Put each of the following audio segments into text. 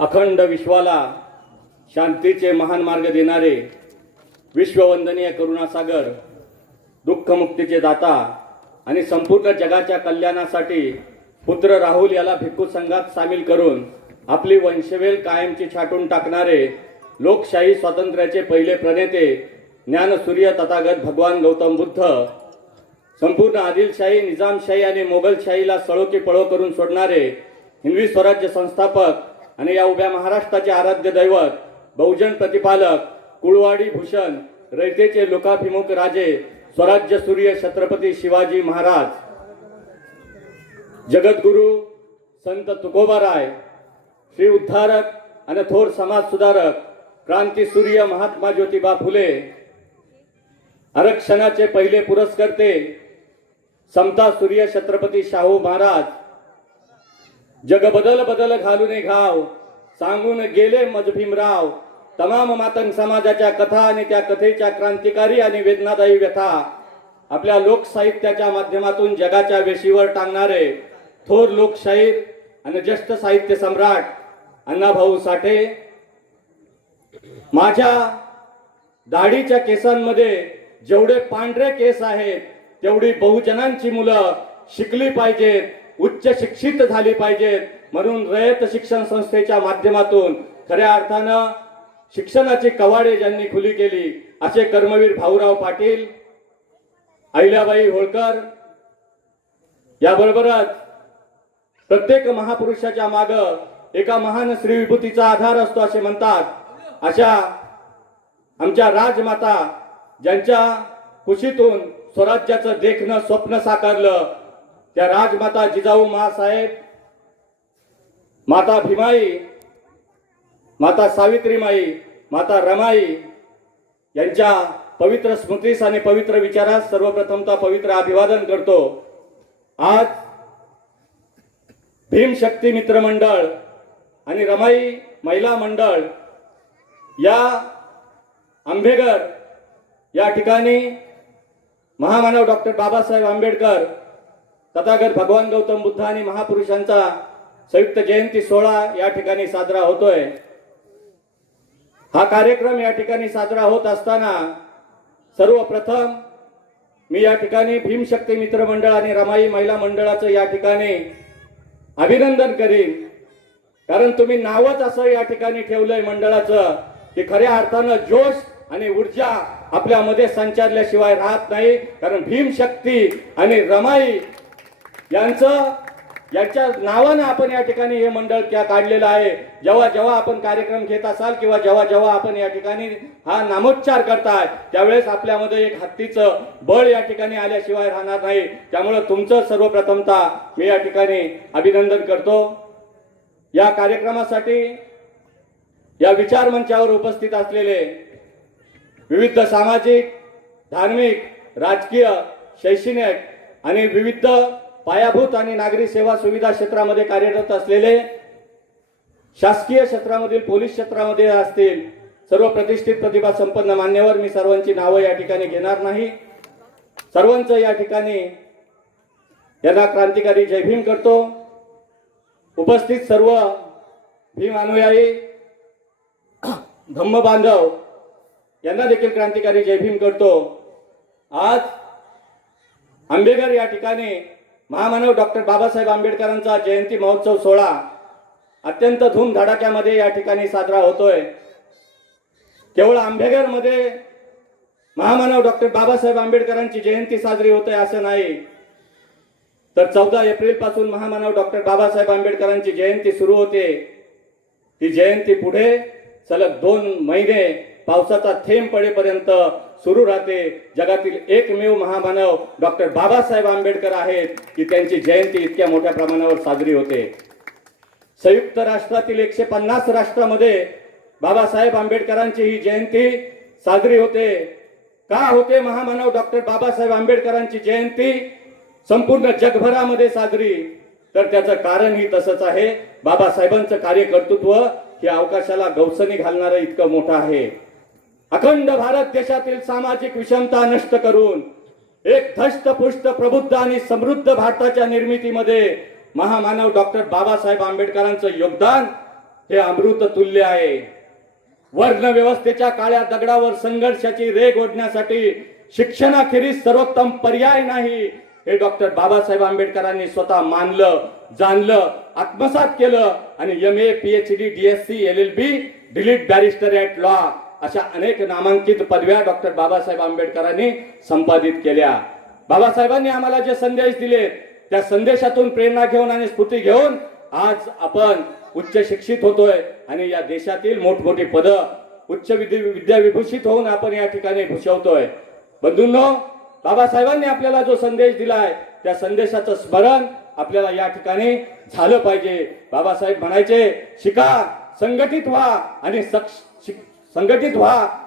अखंड विश्वाला शांतीचे महान मार्ग देणारे विश्ववंदनीय करुणासागर, दुःखमुक्तीचे दाता आणि संपूर्ण जगाच्या कल्याणासाठी पुत्र राहुल याला भिक्खू संघात सामील करून आपली वंशवेल कायमची छाटून टाकणारे लोकशाही स्वातंत्र्याचे पहिले प्रणेते ज्ञानसूर्य तथागत भगवान गौतम बुद्ध, संपूर्ण आदिलशाही, निजामशाही आणि मोगलशाहीला सळो की पळो करून सोडणारे हिंदवी स्वराज्य संस्थापक आणि या उभ्या महाराष्ट्राचे आराध्य दैवत, बहुजन प्रतिपालक, कुळवाडी भूषण, रयतेचे लोकाभिमुख राजे, स्वराज्य सूर्य छत्रपती शिवाजी महाराज, जगद्गुरु संत तुकोबाराय, श्री उद्धारक आणि थोर समाज सुधारक क्रांती सूर्य महात्मा ज्योतिबा फुले, आरक्षणाचे पहिले पुरस्कर्ते समता सूर्य छत्रपती शाहू महाराज, जग बदल बदल घालून घाव सांगून गेले मजभीमराव, तमाम मातंग समाजाच्या कथा आणि त्या कथेच्या क्रांतिकारी आणि वेदनादायी व्यथा आपल्या लोकसाहित्याच्या माध्यमातून जगाच्या वेशीवर टांगणारे थोर लोकशाहीर आणि ज्येष्ठ साहित्य सम्राट अण्णाभाऊ साठे, माझ्या दाढीच्या केसांमध्ये जेवढे पांढरे केस आहेत तेवढी बहुजनांची मुलं शिकली पाहिजेत, उच्च शिक्षित झाली पाहिजेत, म्हणून रयत शिक्षण संस्थेच्या माध्यमातून खऱ्या अर्थानं शिक्षणाची कवाडे ज्यांनी खुली केली असे कर्मवीर भाऊराव पाटील, अहिल्याबाई होळकर, याबरोबरच प्रत्येक महापुरुषाच्या माग एका महान स्त्री विभूतीचा आधार असतो असे म्हणतात अशा आमच्या राजमाता, ज्यांच्या कुशीतून स्वराज्याचं देखणं स्वप्न साकारलं, त्या राजमाता जिजाऊ मासाहेब, माता भीमाई, माता सावित्रीमाई, माता रमाई यांच्या पवित्र स्मृतीस आणि पवित्र विचारास सर्वप्रथमतः पवित्र अभिवादन करतो. आज भीमशक्ती मित्र मंडळ आणि रमाई महिला मंडळ या आंबेघर या ठिकाणी महामानव डॉक्टर बाबासाहेब आंबेडकर, तथागत भगवान गौतम बुद्ध आणि महापुरुषांचा संयुक्त जयंती सोहळा या ठिकाणी साजरा होतोय. हा कार्यक्रम या ठिकाणी साजरा होत असताना सर्वप्रथम मी या ठिकाणी भीमशक्ती मित्र मंडळ आणि रमाई महिला मंडळाचं या ठिकाणी अभिनंदन करीन, कारण तुम्ही नावच असं या ठिकाणी ठेवलंय मंडळाचं की खऱ्या अर्थानं जोश आणि ऊर्जा आपल्यामध्ये संचारल्याशिवाय राहत नाही. कारण भीमशक्ती आणि रमाई यांच्या नावानं आपण या ठिकाणी हे मंडळ काढलेलं आहे. जेव्हा जेव्हा आपण कार्यक्रम घेत असाल किंवा जेव्हा जेव्हा आपण या ठिकाणी हा नामोच्चार करताय त्यावेळेस आपल्यामध्ये एक हत्तीचं बळ या ठिकाणी आल्याशिवाय राहणार नाही. त्यामुळे तुमचं सर्वप्रथमतः मी या ठिकाणी अभिनंदन करतो. या कार्यक्रमासाठी या विचार मंचावर उपस्थित असलेले विविध सामाजिक, धार्मिक, राजकीय, शैक्षणिक आणि विविध पायाभूत आणि नागरी सेवा सुविधा क्षेत्रामध्ये कार्यरत असलेले, शासकीय क्षेत्रामधील, पोलीस क्षेत्रामध्ये असतील सर्व प्रतिष्ठित प्रतिभा संपन्न मान्यवर, मी सर्वांची नावं या ठिकाणी घेणार नाही. सर्वांचं या ठिकाणी यांना क्रांतिकारी जय भीम करतो. उपस्थित सर्व भीम अनुयायी, धम्म बांधव यांना देखील क्रांतिकारी जय भीम करतो. आज आंबेघर या ठिकाणी महामानव डॉक्टर बाबासाहेब आंबेडकरांचा जयंती महोत्सव सोहळा अत्यंत धूमधडाक्यामध्ये या ठिकाणी साजरा होतोय. केवळ आंबेघरमध्ये महामानव डॉक्टर बाबासाहेब आंबेडकरांची जयंती साजरी होते असं नाही, तर 14 एप्रिल पासून महामानव डॉक्टर बाबासाहेब आंबेडकरांची जयंती सुरू होते. ती जयंती पुढे सलग 2 महिने पावसाचा थेंब पडेपर्यंत सुरू राहते. जगातील एकमेव महामानव डॉक्टर बाबासाहेब आंबेडकर आहेत की त्यांची जयंती इतक्या मोठ्या प्रमाणावर साजरी होते. संयुक्त राष्ट्रातील 150 राष्ट्रामध्ये बाबासाहेब आंबेडकरांची ही जयंती साजरी होते. का होते महामानव डॉक्टर बाबासाहेब आंबेडकरांची जयंती संपूर्ण जगभरामध्ये साजरी? तर त्याचं कारण ही तसंच आहे. बाबासाहेबांचं कार्यकर्तृत्व हे अवकाशाला गवसणी घालणारं इतकं मोठं आहे. अखंड भारत देशातील सामाजिक विषमता नष्ट करून एक धष्टपुष्ट, प्रबुद्ध आणि समृद्ध भारताच्या निर्मितीमध्ये महामानव डॉक्टर बाबासाहेब आंबेडकरांचं योगदान हे अमृत तुल्य आहे. वर्ण व्यवस्थेच्या काळ्या दगडावर संघर्षाची रेघ ओढण्यासाठी शिक्षणाखेरीज सर्वोत्तम पर्याय नाही, हे डॉक्टर बाबासाहेब आंबेडकरांनी स्वतः मानलं, जाणलं, आत्मसात केलं आणि MA, PhD, DSc, LLB, delete barrister at law अशा अनेक नामांकित पदव्या डॉक्टर बाबासाहेब आंबेडकरांनी संपादित केल्या. बाबासाहेबांनी आम्हाला जे संदेश दिले त्या संदेशातून प्रेरणा घेऊन आणि स्फूर्ती घेऊन आज आपण उच्च शिक्षित होतोय आणि या देशातील मोठमोठी पदं उच्च विद्या विभूषित होऊन आपण या ठिकाणी भूषवतोय. बंधूंनो, बाबासाहेबांनी आपल्याला जो संदेश दिलाय त्या संदेशाचं स्मरण आपल्याला या ठिकाणी झालं पाहिजे. बाबासाहेब म्हणायचे, शिका, संघटित व्हा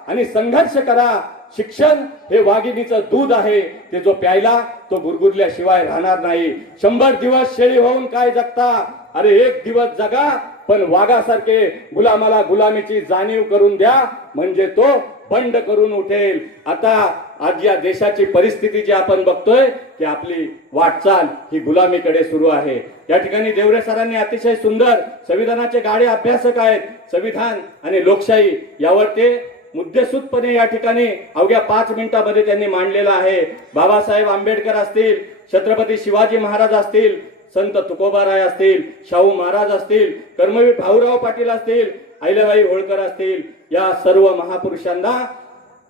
आणि संघर्ष करा. शिक्षण हे वाघिणीचं दूध आहे, ते जो प्यायला तो गुरगुरल्याशिवाय राहणार नाही. 100 दिवस शेळी होऊन काय जगता, अरे 1 दिवस जगा, पण वाघासारखे गुलामाला गुलामीची जाणीव करून द्या, म्हणजे तो बंड करून उठेल. आता आज या देशाची परिस्थिती जी आपण बघतोय की आपली वाटचाल ही गुलामीकडे सुरू आहे. या ठिकाणी देवरे सरांनी अतिशय सुंदर संविधानाचे गाढे अभ्यासक आहेत, संविधान आणि लोकशाही यावर ते मुद्देसूदपणे या ठिकाणी अवघ्या 5 मिनिटांमध्ये त्यांनी मांडलेला आहे. बाबासाहेब आंबेडकर असतील, छत्रपती शिवाजी महाराज असतील, संत तुकोबाराय असतील, शाहू महाराज असतील, कर्मवीर भाऊराव पाटील असतील, अहिल्याबाई होळकर असतील, या सर्व महापुरुषांना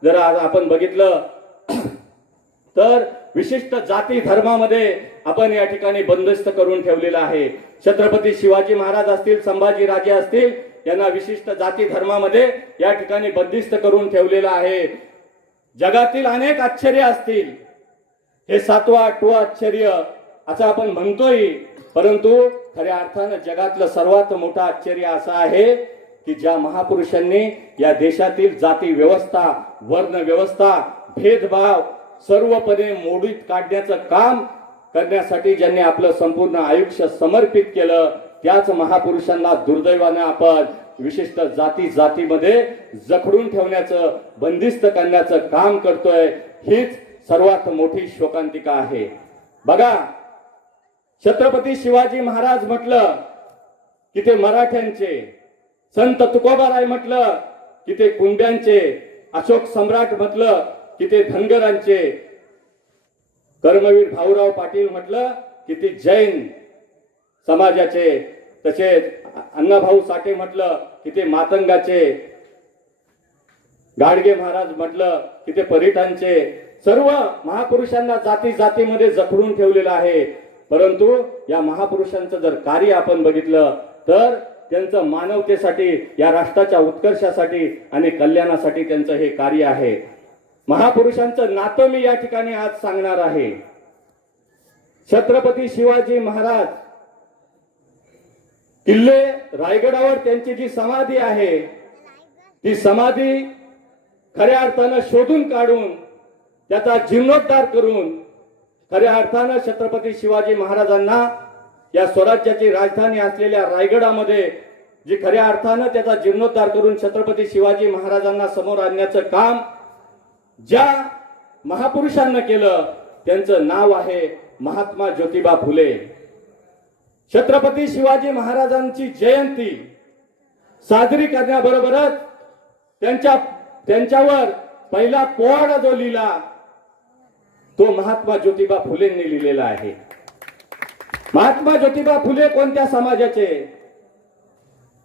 जर आज आपण बघितलं तर विशिष्ट जाती धर्मामध्ये आपण या ठिकाणी बंदिस्त करून ठेवलेला आहे. छत्रपती शिवाजी महाराज असतील, संभाजी राजे असतील, यांना विशिष्ट जाती धर्मामध्ये या ठिकाणी बंदिस्त करून ठेवलेलं आहे. जगातील अनेक आश्चर्य असतील, हे 7वं 8वं आश्चर्य असं आपण म्हणतोय, परंतु खऱ्या अर्थानं जगातलं सर्वात मोठं आश्चर्य असं आहे की ज्या महापुरुषांनी या देशातील जाती व्यवस्था, वर्ण व्यवस्था, भेदभाव सर्वपणे मोडीत काढण्याचं काम करण्यासाठी ज्यांनी आपलं संपूर्ण आयुष्य समर्पित केलं, त्याच महापुरुषांना दुर्दैवाने आपण विशिष्ट जातीमध्ये जखडून ठेवण्याचं, बंदिस्त करण्याचं काम करतोय. हीच सर्वात मोठी शोकांतिका आहे. बघा, छत्रपती शिवाजी महाराज म्हटलं की ते मराठ्यांचे, संत तुकोबाराय म्हटलं की ते कुंड्यांचे, अशोक सम्राट म्हटलं की ते धनगरांचे, कर्मवीर भाऊराव पाटील म्हटलं की ते जैन समाजाचे, तसेच अण्णाभाऊ साठे म्हटलं की ते मातंगाचे, गाडगे महाराज म्हटलं की ते परिठांचे. सर्व महापुरुषांना जातीमध्ये जखडून ठेवलेलं आहे. परंतु या महापुरुषांचं जर कार्य आपण बघितलं तर त्यांचं मानवतेसाठी, या राष्ट्राच्या उत्कर्षासाठी आणि कल्याणासाठी त्यांचं हे कार्य आहे. महापुरुषांचं नातं मी या ठिकाणी आज सांगणार आहे. छत्रपती शिवाजी महाराज किल्ले रायगडावर त्यांची जी समाधी आहे, ती समाधी खऱ्या अर्थानं शोधून काढून त्याचा जीर्णोद्धार करून खऱ्या अर्थानं छत्रपती शिवाजी महाराजांना या स्वराज्याची राजधानी असलेल्या रायगडामध्ये जी खऱ्या अर्थानं त्याचा जीर्णोद्धार करून छत्रपती शिवाजी महाराजांना समोर आणण्याचं काम ज्या महापुरुषांना केलं त्यांचं नाव आहे महात्मा ज्योतिबा फुले. छत्रपती शिवाजी महाराजांची जयंती साजरी करण्याबरोबरच त्यांच्यावर पहिला पोवाडा जो लिहिला तो महात्मा ज्योतिबा फुलेंनी लिहिलेला आहे. महात्मा ज्योतिबा फुले कोणत्या समाजाचे?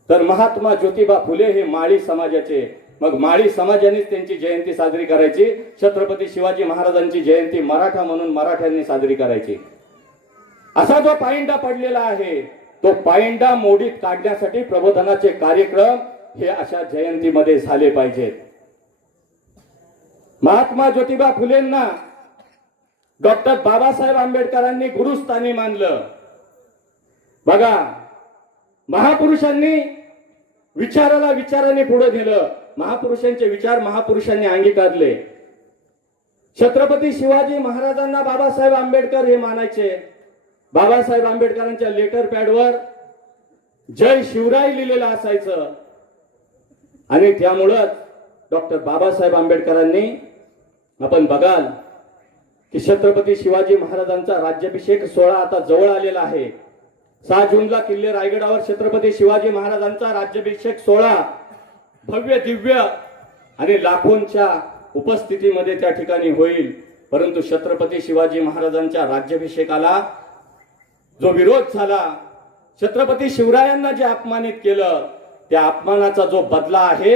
तर महात्मा ज्योतिबा फुले हे माळी समाजाचे. मग माळी समाजानेच त्यांची जयंती साजरी करायची. छत्रपती शिवाजी महाराजांची जयंती मराठा म्हणून मराठ्यांनी साजरी करायची. असा जो पायंडा पडलेला आहे तो पायंडा मोडीत काढण्यासाठी प्रबोधनाचे कार्यक्रम हे अशा जयंतीमध्ये झाले पाहिजेत. महात्मा ज्योतिबा फुलेंना डॉक्टर बाबासाहेब आंबेडकरांनी गुरुस्थानी मानलं. बघा, महापुरुषांनी विचाराने पुढे नेलं. महापुरुषांचे विचार महापुरुषांनी अंगीकारले. छत्रपती शिवाजी महाराजांना बाबासाहेब आंबेडकर हे मानायचे. बाबासाहेब आंबेडकरांच्या लेटर पॅडवर जय शिवराय लिहिलेलं असायचं आणि त्यामुळंच डॉक्टर बाबासाहेब आंबेडकरांनी, आपण बघाल की छत्रपती शिवाजी महाराजांचा राज्याभिषेक सोहळा आता जवळ आलेला आहे. 6 जूनला किल्ले रायगडावर छत्रपती शिवाजी महाराजांचा राज्याभिषेक सोहळा भव्य दिव्य आणि लाखोंच्या उपस्थितीमध्ये त्या ठिकाणी होईल. परंतु छत्रपती शिवाजी महाराजांच्या राज्याभिषेकाला जो विरोध झाला, छत्रपती शिवरायांना जे अपमानित केलं, त्या अपमानाचा जो बदला आहे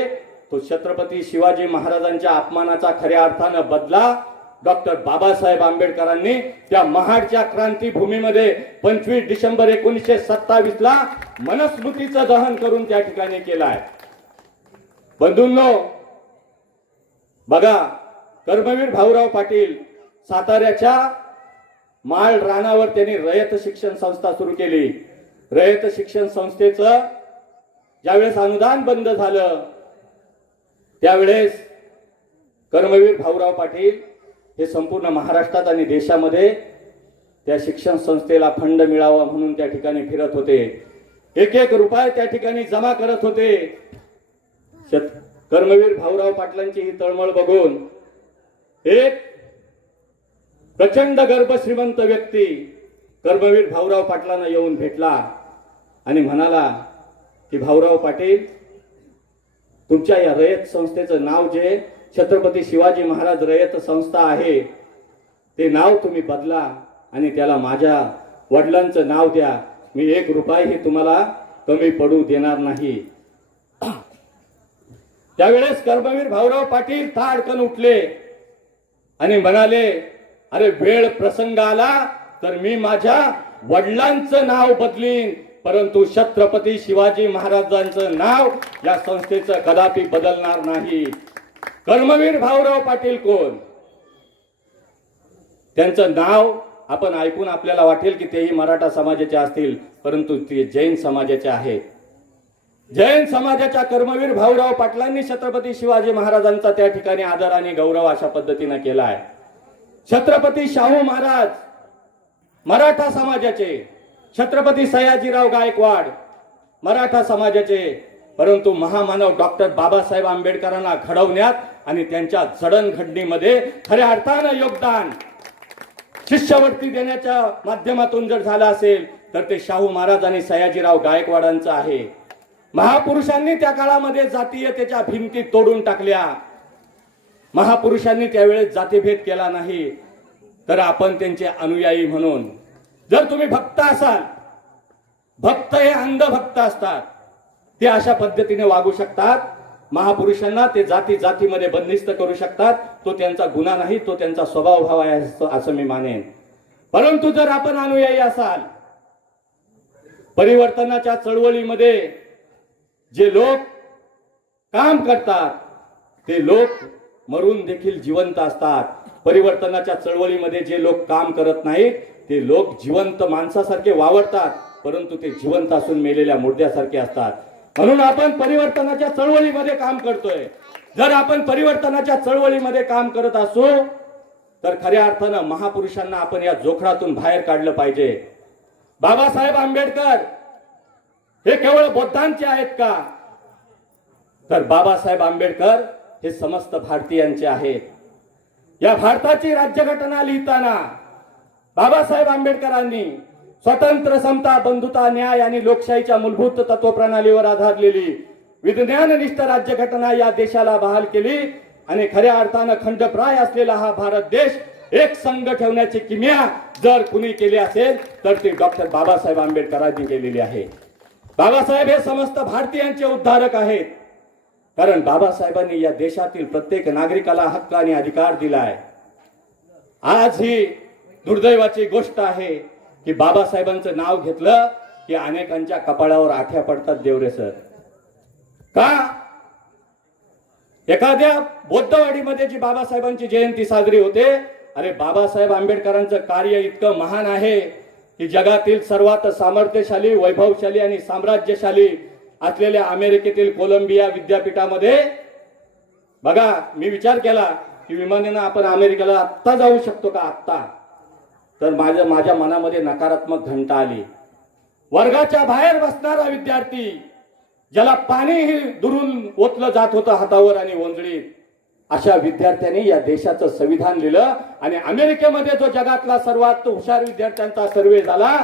तो छत्रपती शिवाजी महाराजांच्या अपमानाचा खऱ्या अर्थानं बदला डॉक्टर बाबासाहेब आंबेडकरांनी त्या महाडच्या क्रांतीभूमीमध्ये 25 डिसेंबर 1927 ला मनुस्मृतीचं दहन करून त्या ठिकाणी केलाय. बंधूंनो, बघा, कर्मवीर भाऊराव पाटील साताऱ्याच्या माळ रानावर त्यांनी रयत शिक्षण संस्था सुरू केली. रयत शिक्षण संस्थेचं ज्यावेळेस अनुदान बंद झालं त्यावेळेस कर्मवीर भाऊराव पाटील हे संपूर्ण महाराष्ट्रात आणि देशामध्ये त्या शिक्षण संस्थेला फंड मिळावा म्हणून त्या ठिकाणी फिरत होते. एक एक रुपये त्या ठिकाणी जमा करत होते. कर्मवीर भाऊराव पाटलांची ही तळमळ बघून एक प्रचंड गर्भ श्रीमंत व्यक्ती कर्मवीर भाऊराव पाटलांना येऊन भेटला आणि म्हणाला की भाऊराव पाटील, तुमच्या या रयत संस्थेचं नाव जे छत्रपती शिवाजी महाराज रयत संस्था आहे ते नाव तुम्ही बदला आणि त्याला माझ्या वडिलांचं नाव द्या. मी 1 रुपयाही तुम्हाला कमी पडू देणार नाही. त्यावेळेस कर्मवीर भाऊराव पाटील ताडकन उठले आणि म्हणाले, अरे वेळ प्रसंग आला तर मी माझ्या वडिलांचं नाव बदलीन, परंतु छत्रपती शिवाजी महाराजांचं नाव या संस्थेचं कदापि बदलणार नाही. कर्मवीर भाऊराव पाटील कोण? त्यांचं नाव आपण ऐकून आपल्याला वाटेल की तेही मराठा समाजाचे असतील, परंतु ते जैन समाजाचे आहेत. जैन समाजाच्या कर्मवीर भाऊराव पाटलांनी छत्रपती शिवाजी महाराजांचा त्या ठिकाणी आदर आणि गौरव अशा पद्धतीने केला आहे. छत्रपती शाहू महाराज मराठा समाजाचे, छत्रपती सयाजीराव गायकवाड मराठा समाजाचे, परंतु महामानव डॉक्टर बाबासाहेब आंबेडकरांना घडवण्यात आणि त्यांच्या जडणघडणीमध्ये खऱ्या अर्थानं योगदान शिष्यवृत्ती देण्याच्या माध्यमातून जर झालं असेल तर ते शाहू महाराज आणि सयाजीराव गायकवाडांचं आहे. महापुरुषांनी त्या काळामध्ये जातीयतेच्या भिंती तोडून टाकल्या. महापुरुषांनी त्यावेळेस जातीभेद केला नाही. तर आपण त्यांचे अनुयायी म्हणून, जर तुम्ही भक्त असाल, भक्त हे अंध भक्त असतात, ते अशा पद्धतीने वागू शकतात. महापुरुषांना ते जाती जातीमध्ये बंदिस्त करू शकतात. तो त्यांचा गुन्हा नाही, तो त्यांचा स्वभाव भाव आहे असं मी मानेन. परंतु जर आपण अनुयायी असाल, परिवर्तनाच्या चळवळीमध्ये जे लोक काम करतात ते लोक मरून देखील जिवंत असतात. परिवर्तनाच्या चळवळीमध्ये जे लोक काम करत नाहीत ते लोक जिवंत माणसासारखे वावरतात, परंतु ते जिवंत असून मेलेल्या मुर्द्यासारखे असतात. म्हणून आपण परिवर्तनाच्या चळवळीमध्ये काम करतोय. जर आपण परिवर्तनाच्या चळवळीमध्ये काम करत असू तर खऱ्या अर्थानं महापुरुषांना आपण या जोखडातून बाहेर काढलं पाहिजे. बाबासाहेब आंबेडकर हे केवळ बौद्धांचे आहेत का? तर बाबासाहेब आंबेडकर हे समस्त भारतीयांचे आहेत. या भारताची राज्यघटना लिहिताना बाबासाहेब आंबेडकरांनी स्वतंत्र, समता, बंधुता, न्याय आणि लोकशाहीच्या मूलभूत तत्वप्रणालीवर आधारलेली विज्ञाननिष्ठ राज्यघटना या देशाला बहाल केली आणि खऱ्या अर्थानं खंडप्राय असलेला हा भारत देश एक संघ ठेवण्याची किमया जर कुणी केली असेल तर ती डॉक्टर बाबासाहेब आंबेडकरांनी केलेली आहे. बाबासाहेब हे समस्त भारतीयांचे उद्धारक आहेत. कारण बाबासाहेबांनी या देशातील प्रत्येक नागरिकाला हक्क आणि अधिकार दिलाय. आज ही दुर्दैवाची गोष्ट आहे की बाबासाहेबांचं नाव घेतलं की अनेकांच्या कपाळावर आठ्या पडतात. देवरे सर, का? एखाद्या बौद्धवाडीमध्ये जी बाबासाहेबांची जयंती साजरी होते, अरे बाबासाहेब आंबेडकरांचं कार्य इतकं महान आहे की जगातील सर्वात सामर्थ्यशाली, वैभवशाली आणि साम्राज्यशाली असलेल्या अमेरिकेतील कोलंबिया विद्यापीठामध्ये, बघा, मी विचार केला की विमानानं आपण अमेरिकेला आत्ता जाऊ शकतो का? आत्ता तर माझ्या मनामध्ये नकारात्मक घंटा आली. वर्गाच्या बाहेर बसणारा विद्यार्थी, ज्याला पाणीही दुरून ओतलं जात होतं हातावर आणि ओंजळीत, अशा विद्यार्थ्यांनी या देशाचं संविधान लिहिलं आणि अमेरिकेमध्ये जो जगातला सर्वात हुशार विद्यार्थ्यांचा सर्वे झाला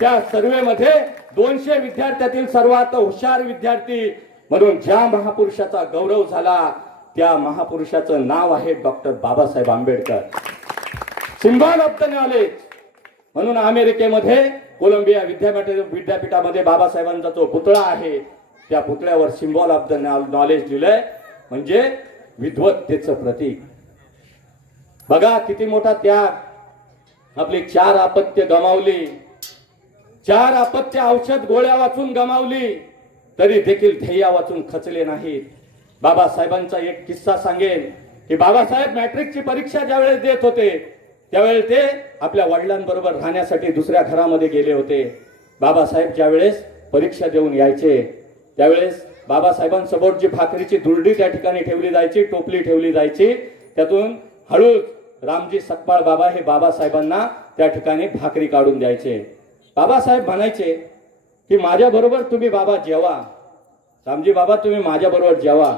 त्या सर्वेमध्ये 200 विद्यार्थ्यातील सर्वात हुशार विद्यार्थी म्हणून ज्या महापुरुषाचा गौरव झाला त्या महापुरुषाचं नाव आहे doctor Babasaheb Ambedkar. Symbol of the knowledge म्हणून अमेरिकेमध्ये कोलंबिया विद्यापीठामध्ये बाबासाहेबांचा जो पुतळा आहे त्या पुतळ्यावर सिम्बॉल ऑफ द नॉलेज लिहिलंय, म्हणजे विद्वत्तेचं प्रतीक. बघा किती मोठा त्याग. आपली 4 अपत्य गमावली, 4 अपत्य औषध गोळ्या वाचून गमावली, तरी देखील ध्येय वाचून खचले नाहीत. बाबासाहेबांचा एक किस्सा सांगेन की बाबासाहेब मॅट्रिकची परीक्षा ज्यावेळेस देत होते त्यावेळेस ते आपल्या वडिलांबरोबर राहण्यासाठी दुसऱ्या घरामध्ये गेले होते. बाबासाहेब ज्यावेळेस परीक्षा देऊन यायचे त्यावेळेस बाबासाहेबांसमोर जी भाकरीची दुरडी त्या ठिकाणी ठेवली जायची, टोपली ठेवली जायची, त्यातून हळूच रामजी सकपाळ बाबा हे बाबासाहेबांना त्या ठिकाणी भाकरी काढून द्यायचे. बाबासाहेब म्हणायचे की माझ्या बरोबर तुम्ही बाबा जेवा, रामजी बाबा तुम्ही माझ्या बरोबर जेवा.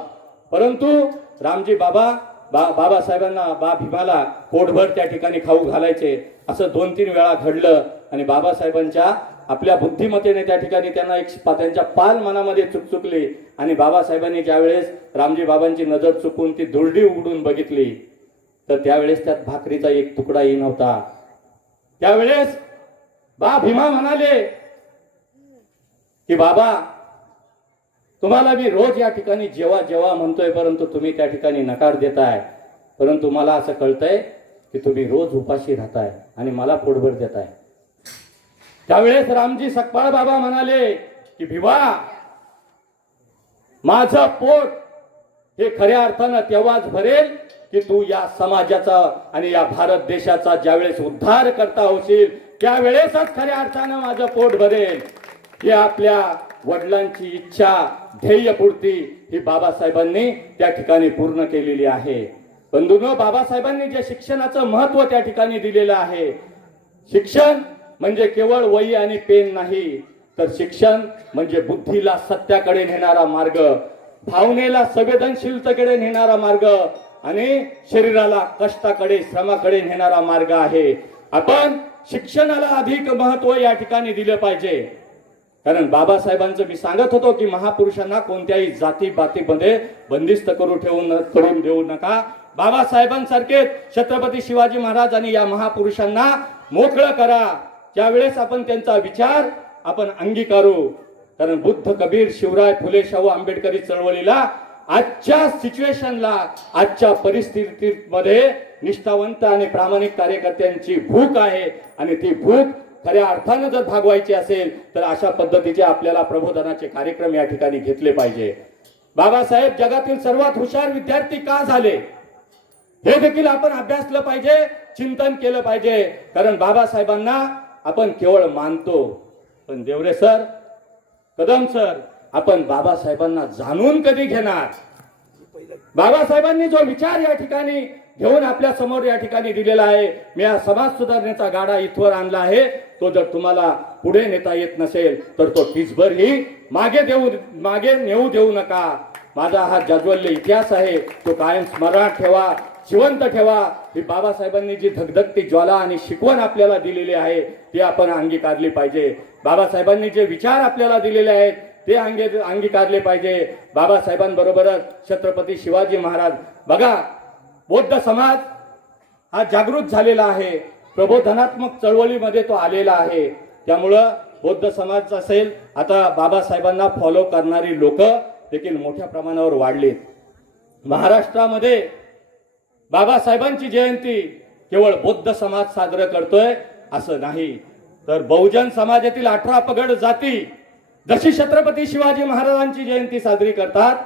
परंतु रामजी बाबा बाबासाहेबांना भीमाला पोटभर त्या ठिकाणी खाऊ घालायचे. असं 2-3 वेळा घडलं आणि बाबासाहेबांच्या आपल्या बुद्धिमत्तेने त्या ठिकाणी त्यांना त्यांच्या पाल मनामध्ये चुकचुकली आणि बाबासाहेबांनी ज्यावेळेस रामजी बाबांची नजर चुकून ती दुरडी उघडून बघितली तर त्यावेळेस त्यात भाकरीचा एक तुकडाही नव्हता. त्यावेळेस भीमा म्हणाले की बाबा तुम्हाला मी रोज या ठिकाणी जेवा जेवा म्हणतोय परंतु तुम्ही त्या ठिकाणी नकार देताय. परंतु मला असं कळतंय की तुम्ही रोज उपाशी राहताय आणि मला पोटभर देताय. त्यावेळेस रामजी सकपाळ बाबा म्हणाले की भिवा माझं पोट हे खऱ्या अर्थानं तेव्हाच भरेल की तू या समाजाचा आणि या भारत देशाचा ज्यावेळेस उद्धार करता होशील त्यावेळेसच खऱ्या अर्थानं माझं पोट भरेल. ही आपल्या वडिलांची इच्छा ध्येयपूर्ती ही बाबासाहेबांनी त्या ठिकाणी पूर्ण केलेली आहे. बंधूंनो, बाबासाहेबांनी जे शिक्षणाचं महत्व त्या ठिकाणी दिलेलं आहे, शिक्षण म्हणजे केवळ वही आणि पेन नाही, तर शिक्षण म्हणजे बुद्धीला सत्याकडे नेणारा मार्ग, भावनेला संवेदनशीलतेकडे नेणारा मार्ग आणि शरीराला कष्टाकडे श्रमाकडे नेणारा मार्ग आहे. आपण शिक्षणाला अधिक महत्व या ठिकाणी दिलं पाहिजे. कारण बाबासाहेबांचं मी सांगत होतो की महापुरुषांना कोणत्याही जाती बातीमध्ये बंदिस्त करून देऊ नका. बाबासाहेबांसारखे छत्रपती शिवाजी महाराज आणि या महापुरुषांना मोकळं करा. त्यावेळेस आपण त्यांचा विचार आपण अंगीकारू. कारण बुद्ध, कबीर, शिवराय, फुले, शाहू आंबेडकरी चळवळीला आजच्या सिच्युएशनला, आजच्या परिस्थितीमध्ये निष्ठावंत आणि प्रामाणिक कार्यकर्त्यांची भूक आहे आणि ती भूक खऱ्या अर्थानं जर भागवायची असेल तर अशा पद्धतीचे आपल्याला प्रबोधनाचे कार्यक्रम या ठिकाणी घेतले पाहिजे. बाबासाहेब जगातील सर्वात हुशार विद्यार्थी का झाले हे देखील आपण अभ्यासलं पाहिजे, चिंतन केलं पाहिजे. कारण बाबासाहेबांना आपण केवळ मानतो, पण देवरे सर, कदम सर, आपण बाबासाहेबांना जाणून कधी घेणार? बाबासाहेबांनी जो विचार या ठिकाणी घेऊन आपल्या समोर या ठिकाणी दिलेला आहे, मी हा समाज सुधारणेचा गाडा इथवर आणला आहे, तो जर तुम्हाला पुढे नेता येत नसेल तर तो टिचभर ही मागे नेऊ देऊ नका. माझा हा जाज्वल्य इतिहास आहे, तो कायम स्मरणात ठेवा, जिवंत ठेवा. ही बाबासाहेबांनी जी धगधगती ज्वाला आणि शिकवण आपल्याला दिलेली आहे ती आपण अंगीकारली पाहिजे. बाबासाहेबांनी जे विचार आपल्याला दिलेले आहेत ते अंगीकारले पाहिजे. बाबासाहेबांबरोबरच छत्रपती शिवाजी महाराज. बघा, बौद्ध समाज हा जागृत झालेला आहे, प्रबोधनात्मक चळवळीमध्ये तो आलेला आहे. त्यामुळं बौद्ध समाज असेल, आता बाबासाहेबांना फॉलो करणारी लोक देखील मोठ्या प्रमाणावर वाढलीत. महाराष्ट्रामध्ये बाबासाहेबांची जयंती केवळ बौद्ध समाज साजरा करतोय असं नाही, तर बहुजन समाजातील 18 पगड जाती जशी छत्रपती शिवाजी महाराजांची जयंती साजरी करतात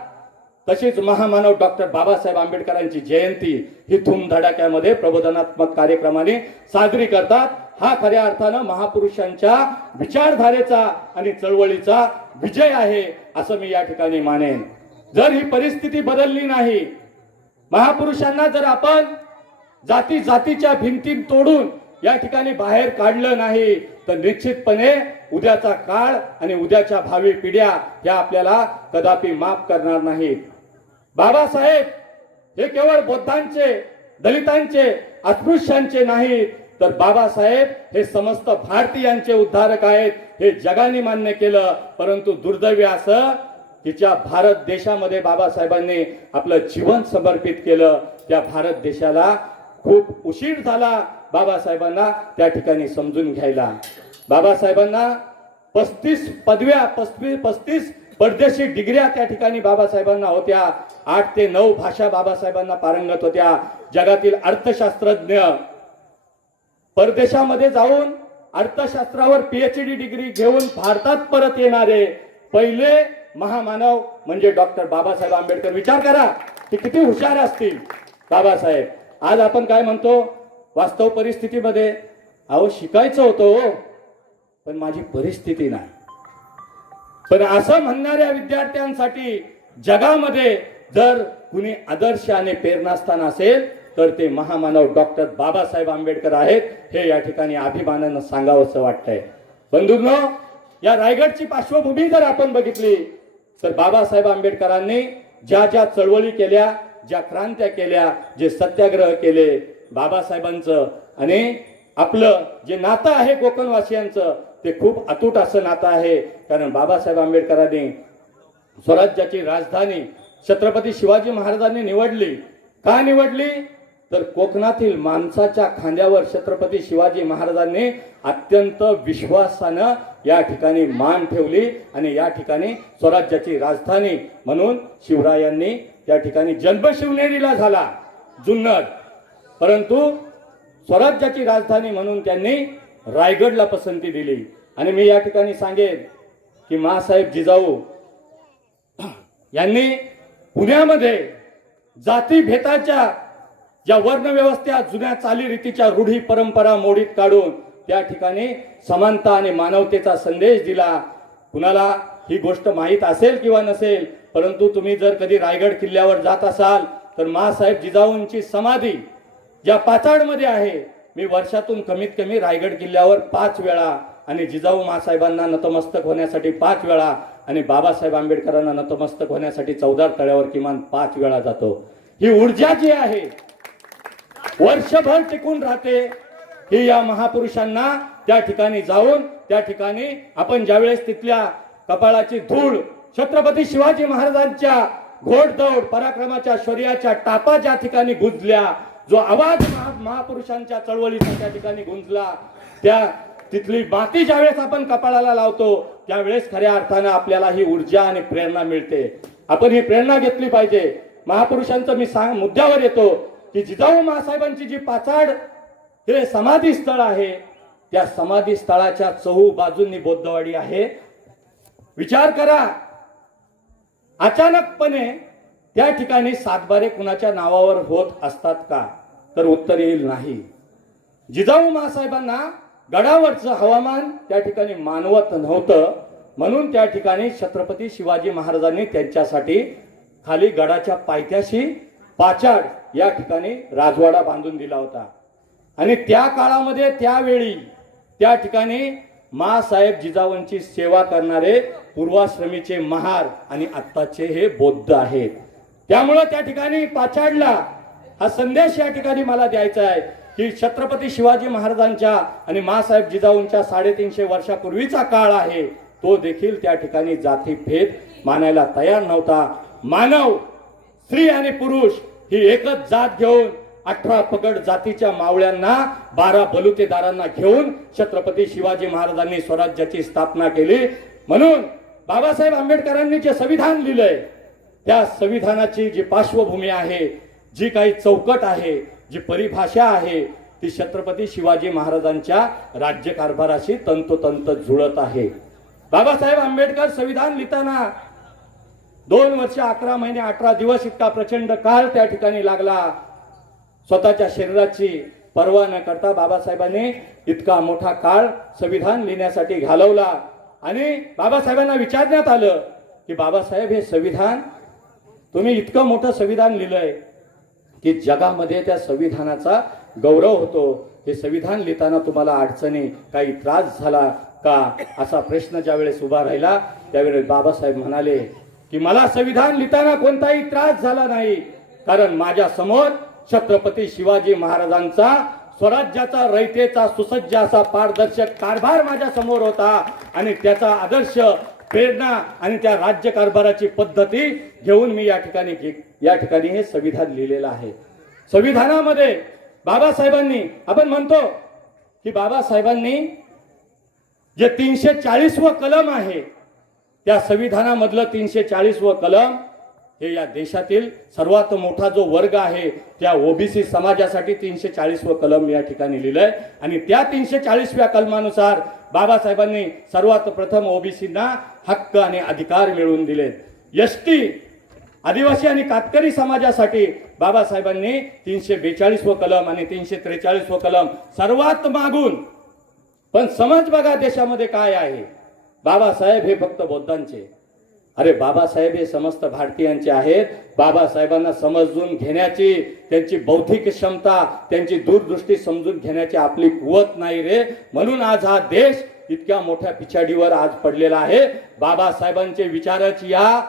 तशीच महामानव डॉक्टर बाबासाहेब आंबेडकरांची जयंती ही धूमधडाक्यामध्ये प्रबोधनात्मक कार्यक्रमाने साजरी करतात. हा खऱ्या अर्थानं महापुरुषांच्या विचारधारेचा आणि चळवळीचा विजय आहे असं मी या ठिकाणी मानेन. जर ही परिस्थिती बदलली नाही, महापुरुषांना जर आपण जातीच्या भिंती तोडून या ठिकाणी बाहेर काढलं नाही तर निश्चितपणे उद्याचा काळ आणि उद्याच्या भावी पिढ्या या आपल्याला कदापि माफ करणार नाहीत. बाबासाहेब हे केवळ बौद्धांचे, दलितांचे, अस्पृश्यांचे नाहीत, तर बाबासाहेब हे समस्त भारतीयांचे उद्धारक आहेत हे जगाने मान्य केलं. परंतु दुर्दैवी असं तिच्या भारत देशामध्ये बाबासाहेबांनी आपलं जीवन समर्पित केलं. त्या भारत देशाला खूप उशीर झाला बाबासाहेबांना त्या ठिकाणी समजून घ्यायला. बाबासाहेबांना 35 पदव्या 35 परदेशी डिग्र्या त्या ठिकाणी बाबासाहेबांना होत्या. 8 ते 9 भाषा बाबासाहेबांना पारंगत होत्या. जगातील अर्थशास्त्रज्ञ परदेशामध्ये जाऊन अर्थशास्त्रावर PhD डिग्री घेऊन भारतात परत येणारे पहिले महामानव म्हणजे डॉक्टर बाबासाहेब आंबेडकर. विचार करा की किती हुशार असतील बाबासाहेब. आज आपण काय म्हणतो वास्तव परिस्थितीमध्ये अहो शिकायचं होतं पण माझी परिस्थिती नाही. पण असं म्हणणाऱ्या विद्यार्थ्यांसाठी जगामध्ये जर कुणी आदर्श आणि प्रेरणास्थान असेल तर ते महामानव डॉक्टर बाबासाहेब आंबेडकर आहेत हे या ठिकाणी अभिमानानं सांगावंसं वाटतंय. बंधूंनो, या रायगडची पार्श्वभूमी जर आपण बघितली तर बाबासाहेब आंबेडकरांनी ज्या ज्या चळवळी केल्या, ज्या क्रांत्या केल्या, जे सत्याग्रह केले, बाबासाहेबांचं आणि आपलं जे नातं आहे कोकणवासियांचं ते खूप अतूट असं नातं आहे. कारण बाबासाहेब आंबेडकरांनी स्वराज्याची राजधानी छत्रपती शिवाजी महाराजांनी निवडली. का निवडली तर कोकणातील माणसाच्या खांद्यावर छत्रपती शिवाजी महाराजांनी अत्यंत विश्वासानं या ठिकाणी मान ठेवली आणि या ठिकाणी स्वराज्याची राजधानी म्हणून शिवरायांनी त्या ठिकाणी जन्म शिवनेरीला झाला जुन्नर, परंतु स्वराज्याची राजधानी म्हणून त्यांनी रायगडला पसंती दिली. आणि मी या ठिकाणी सांगेन की माँसाहेब जिजाऊ यांनी पुण्यामध्ये जातीभेदाच्या ज्या वर्णव्यवस्था जुन्या चालीरीतीच्या रूढी परंपरा मोडीत काढून त्या ठिकाणी समानता आणि मानवतेचा संदेश दिला. कुणाला ही गोष्ट माहीत असेल किंवा नसेल, परंतु तुम्ही जर कधी रायगड किल्ल्यावर जात असाल तर माँसाहेब जिजाऊंची समाधी ज्या पाचाडमध्ये आहे, मी वर्षातून कमीत कमी रायगड किल्ल्यावर 5 वेळा आणि जिजाऊ माँसाहेबांना नतमस्तक होण्यासाठी 5 वेळा आणि बाबासाहेब आंबेडकरांना नतमस्तक होण्यासाठी चौदार तळ्यावर किमान 5 वेळा जातो. ही ऊर्जा जी आहे वर्षभर टिकून राहते. ही या महापुरुषांना त्या ठिकाणी जाऊन त्या ठिकाणी आपण ज्यावेळेस तिथल्या कपाळाची धूळ छत्रपती शिवाजी महाराजांच्या घोडदौड पराक्रमाच्या शौर्याच्या टापा ज्या ठिकाणी गुंजल्या, जो आवाज महापुरुषांच्या चळवळीचा त्या ठिकाणी गुंजला, त्या तिथली माती ज्यावेळेस आपण कपाळाला लावतो त्यावेळेस खऱ्या अर्थानं आपल्याला ही ऊर्जा आणि प्रेरणा मिळते. आपण ही प्रेरणा घेतली पाहिजे. महापुरुषांचं मी मुद्द्यावर येतो की जिजाऊ माँसाहेबांची जी पाचाड हे समाधी स्थळ आहे, त्या समाधी स्थळाच्या चहू बाजूंनी बौद्धवाडी आहे. विचार करा, अचानकपणे त्या ठिकाणी सातबारे कुणाच्या नावावर होत असतात का? तर उत्तर येईल नाही. जिजाऊ माँसाहेबांना गडावरचं हवामान त्या ठिकाणी मानवत नव्हतं, म्हणून त्या ठिकाणी छत्रपती शिवाजी महाराजांनी त्यांच्यासाठी खाली गडाच्या पायथ्याशी पाचाड या ठिकाणी राजवाडा बांधून दिला होता. आणि त्या काळामध्ये त्यावेळी त्या ठिकाणी माँसाहेब जिजाऊंची सेवा करणारे पूर्वाश्रमीचे महार आणि आत्ताचे हे बौद्ध आहेत. त्यामुळे त्या ठिकाणी पाचाडला हा संदेश या ठिकाणी मला द्यायचा आहे की छत्रपती शिवाजी महाराजांच्या आणि माँसाहेब जिजाऊंच्या 350 वर्षापूर्वीचा काळ आहे, तो देखील त्या ठिकाणी जातीभेद मानायला तयार नव्हता. मानव, स्त्री आणि पुरुष ही एकच जात घेऊन 18 पगड जातीच्या मावळ्यांना 12 बलुतेदारांना घेऊन छत्रपती शिवाजी महाराजांनी स्वराज्याची स्थापना केली. म्हणून बाबासाहेब आंबेडकरांनी जे संविधान लिहिलंय त्या संविधानाची जी पार्श्वभूमी आहे, जी काही चौकट आहे, जी परिभाषा आहे, ती छत्रपती शिवाजी महाराजांच्या राज्यकारभाराशी तंतोतंत जुळत आहे. बाबासाहेब आंबेडकर संविधान लिहिताना 2 वर्ष 11 महिने 18 दिवस इतका प्रचंड काळ त्या ठिकाणी लागला. स्वतःच्या शरीराची पर्वा न करता बाबासाहेबांनी इतका मोठा काळ संविधान लिहिण्यासाठी घालवला. आणि बाबासाहेबांना विचारण्यात आलं की बाबासाहेब, हे संविधान तुम्ही इतकं मोठं संविधान लिहिलंय की जगामध्ये त्या संविधानाचा गौरव होतो, हे संविधान लिहिताना तुम्हाला अडचणी काही त्रास झाला का, असा प्रश्न ज्यावेळेस उभा राहिला त्यावेळेस बाबासाहेब म्हणाले की मला संविधान लिहिताना कोणताही त्रास झाला नाही, कारण माझ्या समोर छत्रपती शिवाजी महाराजांचा स्वराज्याचा रयतेचा सुसज्ज असा पारदर्शक कारभार माझ्या समोर होता आणि त्याचा आदर्श प्रेरणा आणि त्या राज्य कारभाराची पद्धती घेऊन मी या ठिकाणी हे संविधान लिहिलेलं आहे. संविधानामध्ये बाबासाहेबांनी, आपण म्हणतो की बाबासाहेबांनी जे 340व कलम आहे त्या संविधानामधलं 340व कलम हे या देशातील सर्वात मोठा जो वर्ग आहे त्या ओबीसी समाजासाठी 340व कलम या ठिकाणी लिहिलंय आणि त्या 340व्या कलमानुसार बाबासाहेबांनी सर्वात प्रथम ओबीसींना हक्क आणि अधिकार मिळवून दिले. एसटी आदिवासी आणि कातकरी समाजासाठी बाबासाहेबांनी 342व कलम आणि 343व कलम सर्वात मागून. पण समज बघा देशामध्ये काय आहे, बाबासाहेब हे फक्त बौद्धांचे. अरे बाबासाहेब हे समस्त भारतीयांचे आहेत. बाबासाहेबांना समजून घेण्याची त्यांची बौद्धिक क्षमता, त्यांची दूरदृष्टी समजून घेण्याची आपली कुवत नाही रे. म्हणून आज हा देश इतक्या मोठ्या पिछाडीवर आज पडलेला आहे. बाबासाहेबांचे विचारच या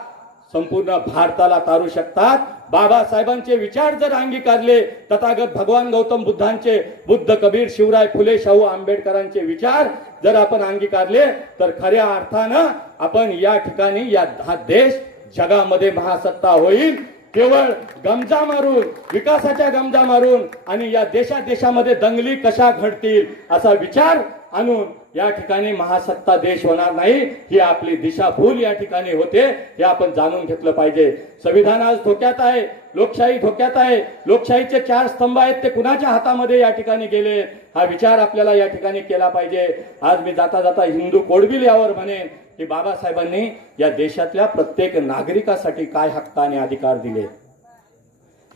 संपूर्ण भारताला तारू शकतात. बाबासाहेबांचे विचार जर अंगीकारले, तथागत भगवान गौतम बुद्धांचे, बुद्ध, कबीर, शिवराय फुले, शाहू आंबेडकरांचे विचार जर आपण अंगीकारले तर खऱ्या अर्थानं आपण या ठिकाणी हा देश जगामध्ये महासत्ता होईल. केवळ गमजा मारून, विकासाच्या गमजा मारून आणि या देशामध्ये दंगली कशा घडतील असा विचार आणून या ठिकाणी महासत्ता देश होणार नाही. ही आपली दिशाभूल या ठिकाणी होते, हे आपण जाणून घेतलं पाहिजे. संविधान आज धोक्यात आहे, लोकशाही धोक्यात आहे. लोकशाहीचे 4 स्तंभ आहेत ते कुणाच्या हातामध्ये या ठिकाणी गेले, हा विचार आपल्याला या ठिकाणी केला पाहिजे. आज मी जाता जाता हिंदू कोड बिल यावर म्हणेन की बाबासाहेबांनी या देशातल्या प्रत्येक नागरिकासाठी काय हक्क आणि अधिकार दिले.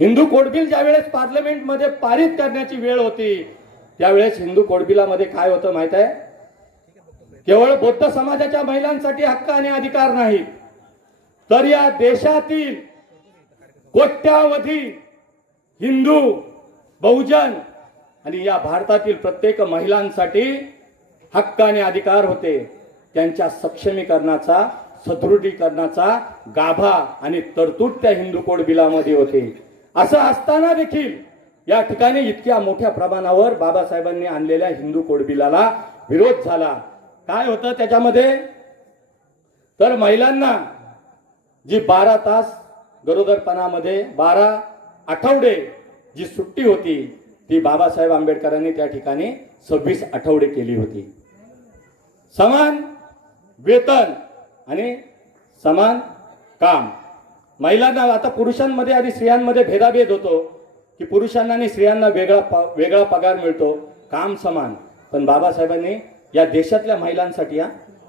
हिंदू कोड बिल ज्यावेळेस पार्लमेंटमध्ये पारित करण्याची वेळ होती त्यावेळेस हिंदू कोड बिलामध्ये काय होतं माहित आहे? केवळ बौद्ध समाजाच्या महिलांसाठी हक्क आणि अधिकार नाही, तर या देशातील कोट्यावधी हिंदू, बहुजन आणि या भारतातील प्रत्येक महिलांसाठी हक्क आणि अधिकार होते. त्यांच्या सक्षमीकरणाचा, सदृढीकरणाचा गाभा आणि तरतूद त्या हिंदू कोड बिलामध्ये होते. असं असताना देखील या ठिकाणी इतक्या मोठ्या प्रमाणावर बाबासाहेबांनी आणलेल्या हिंदू कोड बिलाला विरोध झाला. काय होतं त्याच्यामध्ये? तर महिलांना जी 12 तास गरोदरपणामध्ये 12 आठवडे जी सुट्टी होती ती बाबासाहेब आंबेडकरांनी त्या ठिकाणी 26 आठवडे केली होती. समान वेतन आणि समान काम. महिलांना, आता पुरुषांमध्ये आणि स्त्रियांमध्ये भेदाभेद होतो की पुरुषांना आणि स्त्रियांना वेगळा पगार मिळतो, काम समान. पण बाबासाहेबांनी या देशातल्या महिलांसाठी,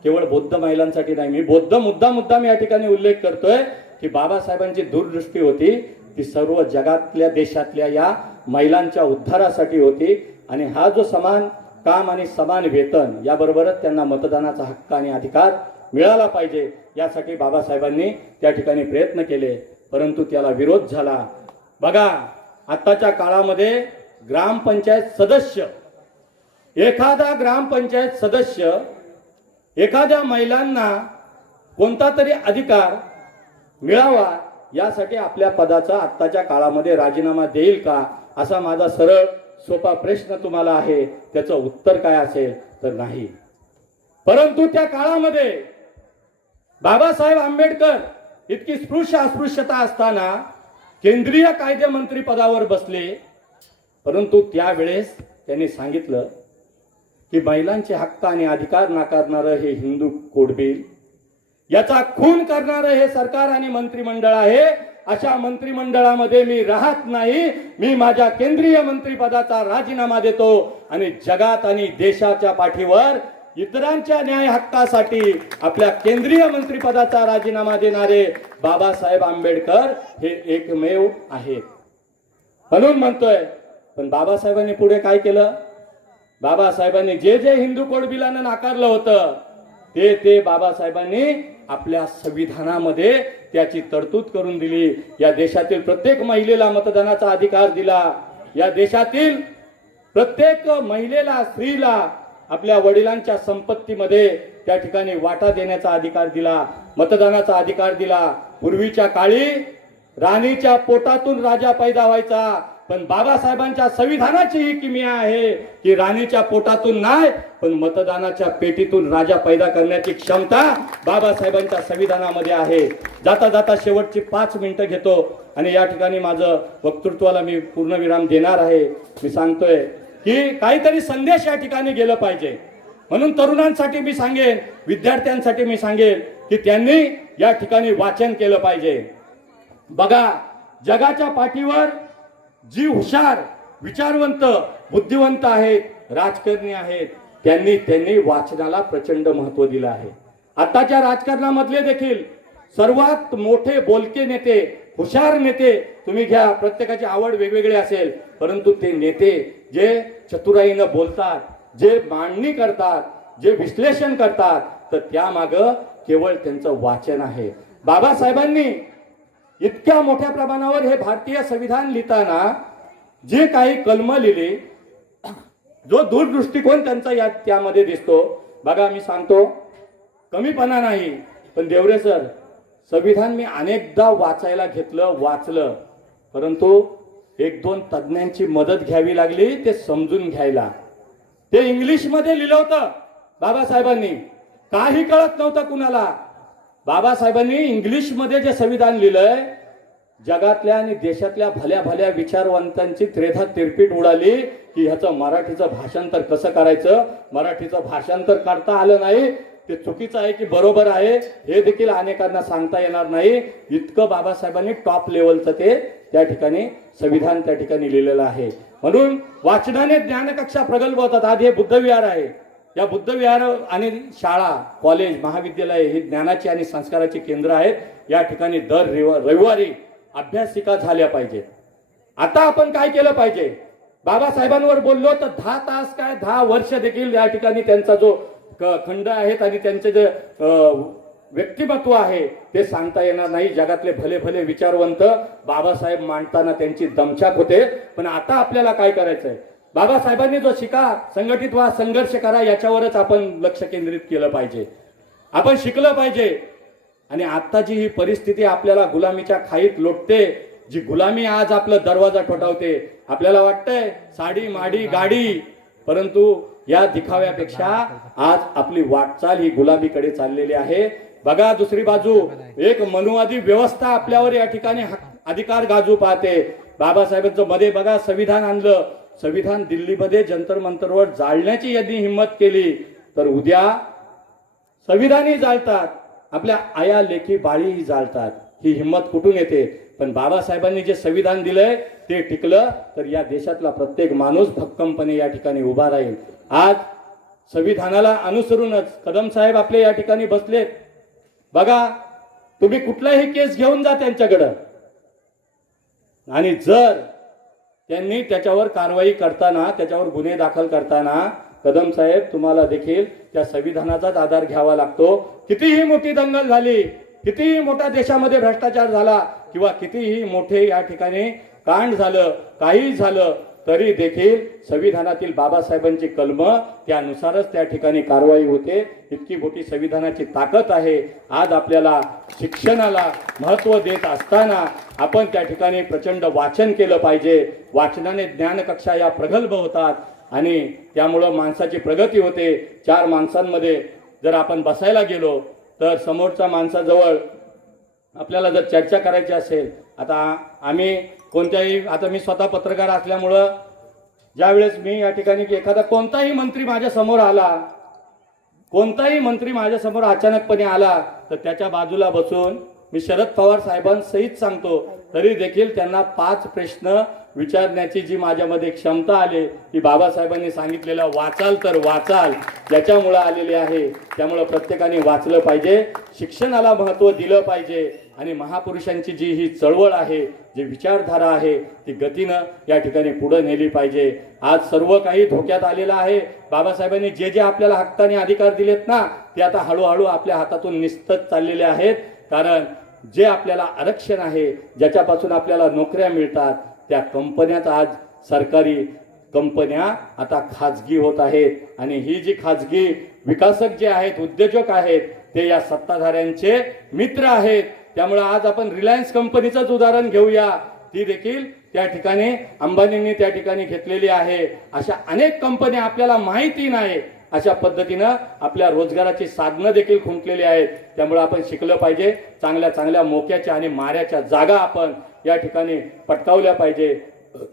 केवळ बौद्ध महिलांसाठी नाही, मी बौद्ध मुद्दाम या ठिकाणी उल्लेख करतोय की बाबासाहेबांची दूरदृष्टी होती ती सर्व जगातल्या देशातल्या या महिलांच्या उद्धारासाठी होती. आणि हा जो समान काम आणि समान वेतन याबरोबरच त्यांना मतदानाचा हक्क आणि अधिकार मिळाला पाहिजे यासाठी बाबासाहेबांनी त्या ठिकाणी प्रयत्न केले, परंतु त्याला विरोध झाला. बघा, आताच्या काळामध्ये ग्रामपंचायत सदस्य, एखादा ग्रामपंचायत सदस्य एखाद्या महिलांना कोणता तरी अधिकार मिळावा यासाठी आपल्या पदाचा आत्ताच्या काळामध्ये राजीनामा देईल का, असा माझा सरळ सोपा प्रश्न तुम्हाला आहे. त्याचं उत्तर काय असेल तर नाही. परंतु त्या काळामध्ये बाबासाहेब आंबेडकर इतकी अस्पृश्यता असताना केंद्रीय कायदेमंत्री पदावर बसले, परंतु त्यावेळेस त्यांनी सांगितलं की महिलांचे हक्क आणि अधिकार नाकारणारं हे हिंदू कोड बिल, याचा खून करणारं हे सरकार आणि मंत्रिमंडळ आहे. अशा मंत्रिमंडळामध्ये मी राहत नाही. मी माझ्या केंद्रीय मंत्रिपदाचा राजीनामा देतो आणि जगात आणि देशाच्या पाठीवर इतरांच्या न्याय हक्कासाठी आपल्या केंद्रीय मंत्रिपदाचा राजीनामा देणारे बाबासाहेब आंबेडकर हे एकमेव आहेत. म्हणून म्हणतोय, पण बाबासाहेबांनी पुढे काय केलं? बाबासाहेबांनी जे हिंदू कोड बिलानं नाकारलं होतं ते बाबासाहेबांनी आपल्या संविधानामध्ये त्याची तरतूद करून दिली. या देशातील प्रत्येक महिलेला मतदानाचा अधिकार दिला. या देशातील प्रत्येक महिलेला, स्त्रीला आपल्या वडिलांच्या संपत्तीमध्ये त्या ठिकाणी वाटा देण्याचा अधिकार दिला, मतदानाचा अधिकार दिला. पूर्वीच्या काळी राणीच्या पोटातून राजा पैदा व्हायचा, पण बाबासाहेबांच्या संविधानाची ही किमया आहे की राणीच्या पोटातून नाही पण मतदानाच्या पेटीतून राजा पैदा करण्याची क्षमता बाबासाहेबांच्या संविधानामध्ये आहे. जाता जाता शेवटची 5 मिनिटं घेतो आणि या ठिकाणी माझं वक्तृत्वाला मी पूर्णविराम देणार आहे. मी सांगतोय की काहीतरी संदेश या ठिकाणी गेलं पाहिजे. म्हणून तरुणांसाठी मी सांगेन, विद्यार्थ्यांसाठी मी सांगेन की त्यांनी या ठिकाणी वाचन केलं पाहिजे. बघा, जगाच्या पाठीवर जी हुशार, विचारवंत, बुद्धिवंत आहेत, राजकारणी आहेत, त्यांनी वाचनाला प्रचंड महत्व दिलं आहे. आताच्या राजकारणामधले देखील सर्वात मोठे बोलके नेते, हुशार नेते तुम्ही घ्या, प्रत्येकाची आवड वेगवेगळी असेल, परंतु ते नेते जे चतुराईनं बोलतात, जे मांडणी करतात, जे विश्लेषण करतात, तर त्यामागं केवळ त्यांचं वाचन आहे. बाबासाहेबांनी इतक्या मोठ्या प्रमाणावर हे भारतीय संविधान लिहिताना जे काही कलम लिहिली, जो दूरदृष्टिकोन त्यांचा त्यामध्ये दिसतो. बघा, मी सांगतो, कमीपणा नाही, पण देवरे सर, संविधान मी अनेकदा वाचायला घेतलं, वाचलं, परंतु 1-2 तज्ञांची मदत घ्यावी लागली ते समजून घ्यायला. ते इंग्लिशमध्ये लिहिलं होतं बाबासाहेबांनी, काही कळत नव्हतं कुणाला. बाबासाहेबांनी इंग्लिशमध्ये जे संविधान लिहिलंय, जगातल्या आणि देशातल्या भल्या भल्या विचारवंतांची त्रेधा तिरपीट उडाली की ह्याचं मराठीचं भाषांतर कसं करायचं. मराठीचं भाषांतर करता आलं नाही, ते चुकीचं आहे की बरोबर आहे हे देखील अनेकांना सांगता येणार नाही. इतकं बाबासाहेबांनी टॉप लेवलचं ते त्या ठिकाणी संविधान त्या ठिकाणी लिहिलेलं आहे. म्हणून वाचनाने ज्ञानकक्षा प्रगल्भ होतात. आज हे बुद्धविहार आहे, या बुद्धविहार आणि शाळा, कॉलेज, महाविद्यालय ही ज्ञानाची आणि संस्काराची केंद्र आहेत. या ठिकाणी दर रविवारी अभ्यासिका झाल्या पाहिजेत. आता आपण काय केलं पाहिजे, बाबासाहेबांवर बोललो तर 10 तास काय 10 वर्ष देखील या ठिकाणी त्यांचा जो खंड आहेत आणि त्यांचे जे व्यक्तिमत्व आहे ते सांगता येणार नाही. जगातले भले भले विचारवंत बाबासाहेब मांडताना त्यांची दमछाक होते. पण आता आपल्याला काय करायचंय, बाबासाहेबांनी जो शिका, संघटित व्हा, संघर्ष करा, याच्यावरच आपण लक्ष केंद्रित केलं पाहिजे. आपण शिकलं पाहिजे. आणि आत्ताची ही परिस्थिती आपल्याला गुलामीच्या खाईत लोटते, जी गुलामी आज आपला दरवाजा ठोठावते. आपल्याला वाटतंय साडी, माडी, गाडी, परंतु या दिखाव्यापेक्षा आज आपली वाटचाल ही गुलामीकडे चाललेली आहे. बघा, दुसरी बाजू एक मनुवादी व्यवस्था आपल्यावर या ठिकाणी अधिकार गाजू पाहते. बाबासाहेबांचं मध्ये बघा संविधान आणलं, संविधान दिल्लीमध्ये जंतर मंतरवर जाळण्याची यांनी हिंमत केली, तर उद्या संविधानही जाळतात, आपल्या आया लेखी बाळीही जाळतात. ही हिंमत कुठून येते? पण बाबासाहेबांनी जे संविधान दिलंय ते टिकलं तर या देशातला प्रत्येक माणूस भक्कमपणे या ठिकाणी उभा राहील. आज संविधानाला अनुसरूनच कदम साहेब आपले या ठिकाणी बसलेत. बघा, तुम्ही कुठलाही केस घेऊन जा त्यांच्याकडं, आणि जर त्यांनी त्याच्यावर कारवाई करताना, त्याच्यावर गुन्हे दाखल करताना, कदम साहेब तुम्हाला देखील त्या संविधानाचाच आधार घ्यावा लागतो. कितीही मोठी दंगल झाली, कितीही मोठा देशामध्ये भ्रष्टाचार झाला, किंवा कितीही मोठे या ठिकाणी कांड झालं, काही झालं, तरी देखील संविधानातील बाबासाहेबांची कलम त्यानुसारच त्या ठिकाणी कारवाई होते. इतकी मोठी संविधानाची ताकद आहे. आज आपल्याला शिक्षणाला महत्त्व देत असताना आपण त्या ठिकाणी प्रचंड वाचन केलं पाहिजे. वाचनाने ज्ञानकक्षा या प्रगल्भ होतात आणि त्यामुळं माणसाची प्रगती होते. 4 माणसांमध्ये जर आपण बसायला गेलो तर समोरच्या माणसाजवळ आपल्याला जर चर्चा करायची असेल, आता आम्ही कोणत्याही, आता मी स्वतः पत्रकार असल्यामुळं ज्यावेळेस मी या ठिकाणी एखादा कोणताही मंत्री माझ्या समोर आला, कोणताही मंत्री माझ्या समोर अचानकपणे आला, तर त्याच्या बाजूला बसून मी शरद पवार साहेबांसहित सांगतो, तरी देखील त्यांना 5 प्रश्न विचारण्याची जी माझ्यामध्ये क्षमता आली ती बाबासाहेबांनी सांगितलेलं वाचाल तर वाचाल याच्यामुळे आलेली आहे. त्यामुळे प्रत्येकाने वाचलं पाहिजे, शिक्षणाला महत्त्व दिलं पाहिजे आणि महापुरुषांची जी ही चळवळ आहे, जी विचारधारा आहे, ती गतीनं या ठिकाणी पुढे नेली पाहिजे. आज सर्व काही धोक्यात आलेलं आहे. बाबासाहेबांनी जे जे आपल्याला हक्काने अधिकार दिलेत ना, ते आता हळूहळू आपल्या हातातून निसटत चाललेले आहेत. कारण जे आपल्याला आरक्षण आहे, ज्याच्यापासून आपल्याला नोकऱ्या मिळतात, त्या कंपन्यात आज सरकारी कंपन्या आता खाजगी होत आहेत. आणि ही जी खाजगी विकासक जे आहेत, उद्योजक आहेत, ते या सत्ताधाऱ्यांचे मित्र आहेत. त्यामुळे आज आपण रिलायन्स कंपनीचंच उदाहरण घेऊया. ती देखील त्या ठिकाणी अंबानींनी त्या ठिकाणी घेतलेली आहे. अशा अनेक कंपन्या आपल्याला माहिती नाही अशा पद्धतीनं आपल्या रोजगाराची साधनं देखील खुंटलेली आहेत. त्यामुळे आपण शिकलं पाहिजे. चांगल्या चांगल्या मोक्याच्या आणि माऱ्याच्या जागा आपण या ठिकाणी पटकावल्या पाहिजे.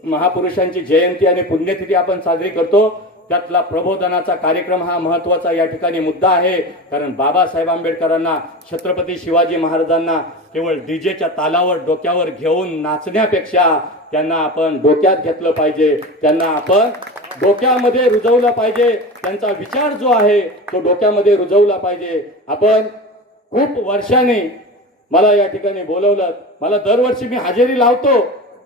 महापुरुषांची जयंती आणि पुण्यतिथी आपण साजरी करतो. त्यातला प्रबोधनाचा कार्यक्रम हा महत्वाचा या ठिकाणी मुद्दा आहे. कारण बाबासाहेब आंबेडकरांना, छत्रपती शिवाजी महाराजांना केवळ डीजेच्या तालावर डोक्यावर घेऊन नाचण्यापेक्षा त्यांना आपण डोक्यात घेतलं पाहिजे. त्यांना आपण डोक्यामध्ये रुजवलं पाहिजे. त्यांचा विचार जो आहे तो डोक्यामध्ये रुजवला पाहिजे. आपण खूप वर्षांनी मला या ठिकाणी बोलवलं. मला दरवर्षी मी हजेरी लावतो,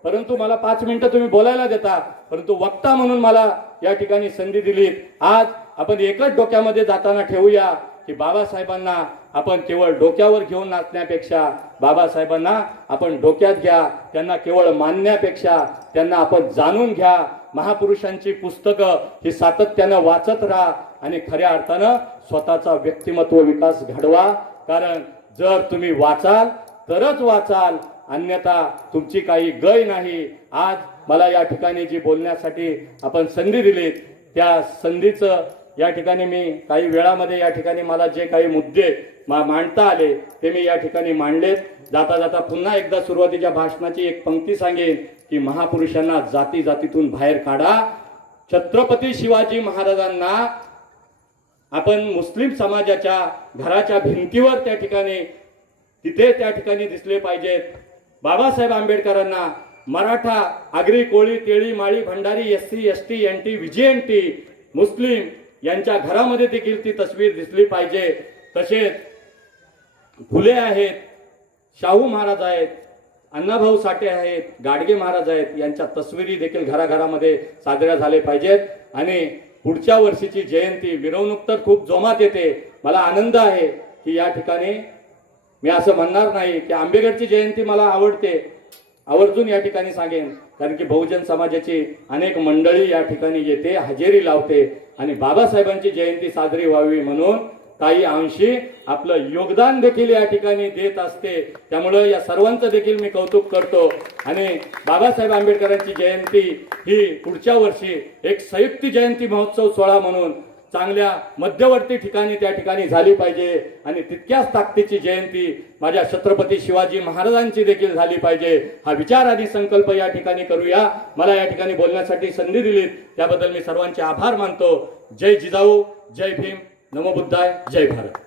परंतु मला 5 मिनिटं तुम्ही बोलायला देता, परंतु वक्ता म्हणून मला या ठिकाणी संधी दिली. आज आपण एकच डोक्यामध्ये जाताना ठेवूया की बाबासाहेबांना आपण केवळ डोक्यावर घेऊन नाचण्यापेक्षा बाबासाहेबांना आपण डोक्यात घ्या. त्यांना केवळ मानण्यापेक्षा त्यांना आपण जाणून घ्या. महापुरुषांची पुस्तकं ही सातत्यानं वाचत राहा आणि खऱ्या अर्थानं स्वतःचा व्यक्तिमत्व विकास घडवा. कारण जर तुम्ही वाचाल तरच वाचाल, अन्यथा तुमची काही गय नाही. आज मला या ठिकाणी जी बोलण्यासाठी आपण संधी दिली त्या संधीचं या ठिकाणी मी काही वेळामध्ये या ठिकाणी मला जे काही मुद्दे मांडता आले ते मी या ठिकाणी मांडलेत. जाता जाता पुन्हा एकदा सुरुवातीच्या भाषणाची एक पंक्ती सांगेन की महापुरुषांना जाती जातीतून बाहेर काढा. छत्रपती शिवाजी महाराजांना आपण मुस्लिम समाजाच्या घराच्या भिंतीवर त्या ठिकाणी तिथे त्या ठिकाणी दिसले पाहिजेत. बाबासाहेब आंबेडकरांना मराठा, आगरी, कोळी, तेळी, माळी, Bhandari, SC, ST, NT, VGNT, मुस्लिम यांच्या घरामध्ये देखील ती तस्वीर दिसली पाहिजे. तसेच फुले आहेत, शाहू महाराज आहेत, अण्णाभाऊ साठे आहेत, गाडगे महाराज आहेत, यांच्या तस्वीरी देखील घराघरामध्ये साजऱ्या झाले पाहिजेत. आणि पुढच्या वर्षीची जयंती मिरवणूक तर खूप जोमात येते. मला आनंद आहे की या ठिकाणी मी असं म्हणणार नाही की आंबेडकरची जयंती मला आवडते, आवर्जून या ठिकाणी सांगेन. कारण की बहुजन समाजाची अनेक मंडळी या ठिकाणी येते, हजेरी लावते आणि बाबासाहेबांची जयंती साजरी व्हावी म्हणून काही अंशी आपलं योगदान देखील या ठिकाणी देत असते. त्यामुळे या सर्वांचं देखील मी कौतुक करतो. आणि बाबासाहेब आंबेडकरांची जयंती ही पुढच्या वर्षी एक संयुक्त जयंती महोत्सव सोहळा म्हणून चांगल्या मध्यवर्ती ठिकाणी त्या ठिकाणी झाली पाहिजे. आणि तितक्याच ताकदीची जयंती माझ्या छत्रपती शिवाजी महाराजांची देखील झाली पाहिजे. हा विचार आणि संकल्प या ठिकाणी करूया. मला या ठिकाणी बोलण्यासाठी संधी दिली त्याबद्दल मी सर्वांचे आभार मानतो. जय जिजाऊ, जय भीम, नमो बुद्धाय, जय भारत.